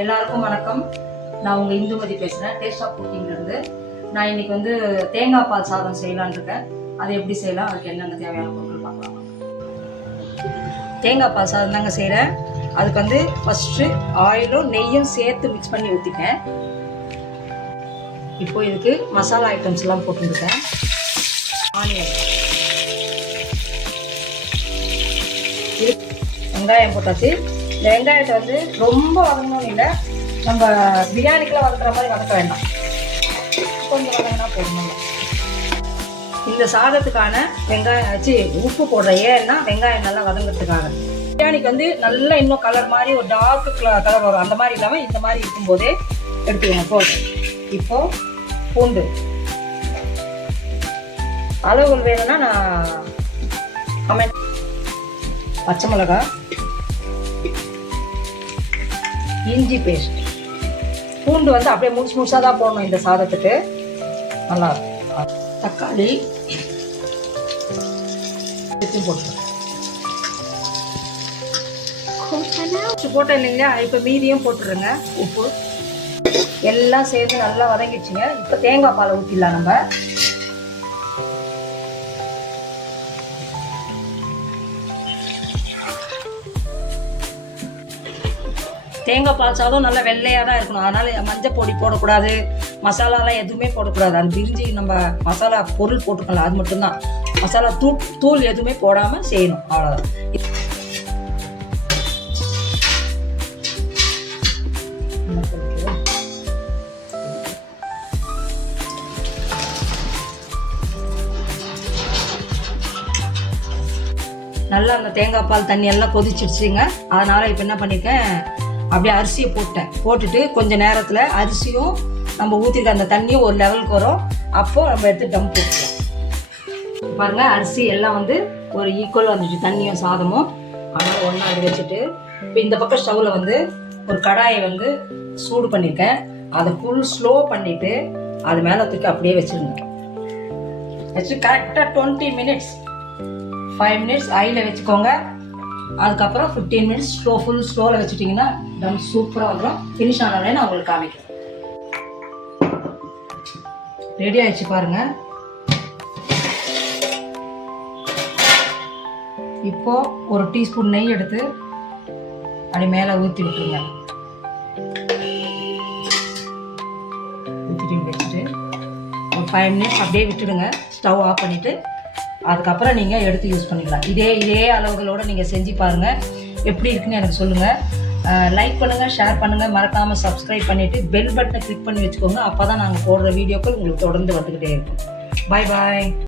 எல்லாருக்கும் வணக்கம். நான் உங்கள் இந்துமதி பேசுகிறேன், டேஸ்ட் ஆஃப் குக்கிங்லேருந்து. நான் இன்னைக்கு வந்து தேங்காய் பால் சாதம் செய்யலான்னு இருக்கேன். அது எப்படி செய்யலாம், அதுக்கு என்னென்ன தேவையான பொருட்கள் பார்க்கலாம். தேங்காய் பால் சாதம் தாங்க செய்கிறேன். அதுக்கு வந்து ஃபஸ்ட்டு ஆயிலும் நெய்யும் சேர்த்து மிக்ஸ் பண்ணி ஊற்றிட்டேன். இப்போ இதுக்கு மசாலா ஐட்டம்ஸ்லாம் போட்டுருக்கேன். ஆனியன், வெங்காயம் போட்டாச்சு. இந்த வெங்காயத்தை வந்து ரொம்ப வதங்கணும் இல்லை, நம்ம பிரியாணிக்கெலாம் வதக்குற மாதிரி வதக்க வேண்டாம், கொஞ்சம் வதங்கினா போடணும். இந்த சாதத்துக்கான வெங்காயம் வச்சு உப்பு போடுற ஏன்னா வெங்காயம் நல்லா வதங்கிறதுக்காக. பிரியாணிக்கு வந்து நல்லா இன்னும் கலர் மாதிரி ஒரு டார்க் கலர் வரும், அந்த மாதிரி இல்லாமல் இந்த மாதிரி இருக்கும்போதே எடுத்துக்கோங்க. போதும். இப்போது பூண்டு அளவுகள் வேணும்னா நான் கமெண்ட். பச்சை மிளகாய், இஞ்சி பேஸ்ட். பூண்டு வந்து அப்படியே முழுசாக தான் போடணும் இந்த சாதத்துக்கு, நல்லா இருக்கும். தக்காளி போட்டேன் இல்லைங்களா, இப்போ மீதியும் போட்டுருங்க. உப்பு எல்லாம் சேர்த்து நல்லா வதங்கிடுச்சுங்க. இப்போ தேங்காய் பாலை ஊற்றிடலாம். நம்ம தேங்காய் பால் சாதம் நல்லா வெள்ளையாக தான் இருக்கணும், அதனால் மஞ்சள் பொடி போடக்கூடாது, மசாலாலாம் எதுவுமே போடக்கூடாது. அது பிரிஞ்சு நம்ம மசாலா பொருள் போட்டுக்கலாம், அது மட்டும்தான். மசாலா தூள் எதுவுமே போடாமல் செய்யணும், அவ்வளோதான். நல்லா அந்த தேங்காய் பால் தண்ணி எல்லாம் கொதிச்சிடுச்சுங்க. அதனால் இப்போ என்ன பண்ணியிருக்கேன், அப்படியே அரிசியை போட்டுட்டு கொஞ்சம் நேரத்தில் அரிசியும் நம்ம ஊற்றிருக்க அந்த தண்ணியும் ஒரு லெவலுக்கு வரும். அப்போது நம்ம எடுத்து டம் போட்டுக்கலாம். பாருங்கள், அரிசி எல்லாம் வந்து ஒரு ஈக்குவல் வந்துச்சு, தண்ணியும் சாதமும். அதனால் ஒன்றா அது வச்சுட்டு இப்போ இந்த பக்கம் ஸ்டவ்வில் வந்து ஒரு கடாயை வந்து சூடு பண்ணியிருக்கேன். அதை ஃபுல் ஸ்லோ பண்ணிவிட்டு அது மேலே தூக்கி அப்படியே வச்சுருங்க. வச்சு கரெக்டாக 20 மினிட்ஸ், 5 மினிட்ஸ் ஹையில் வச்சுக்கோங்க. அதுக்கப்புறம் 15 மினிட்ஸ் ஃபுல் ஸ்லோவில் வச்சுட்டிங்கன்னா டம் சூப்பராக வந்துடும். ஃபினிஷ் ஆனோடனே நான் உங்களுக்கு காமிக்கிறேன். ரெடி ஆயிடுச்சு பாருங்கள். இப்போ ஒரு டீஸ்பூன் நெய் எடுத்து அப்படி மேலே ஊற்றி விட்டுருங்க. ஊற்றிட்டு வச்சுட்டு ஒரு 5 மினிட்ஸ் அப்படியே விட்டுடுங்க. ஸ்டவ் ஆஃப் பண்ணிவிட்டு அதுக்கப்புறம் நீங்கள் எடுத்து யூஸ் பண்ணிக்கலாம். இதே அளவுகளோடு நீங்கள் செஞ்சு பாருங்கள், எப்படி இருக்குன்னு எனக்கு சொல்லுங்கள். லைக் பண்ணுங்கள், ஷேர் பண்ணுங்கள், மறக்காமல் சப்ஸ்கிரைப் பண்ணிவிட்டு பெல் பட்டனை கிளிக் பண்ணி வச்சுக்கோங்க. அப்போ தான் நாங்கள் போடுற வீடியோக்கள் உங்களுக்கு தொடர்ந்து வந்துக்கிட்டே இருக்கும். பாய் பாய்.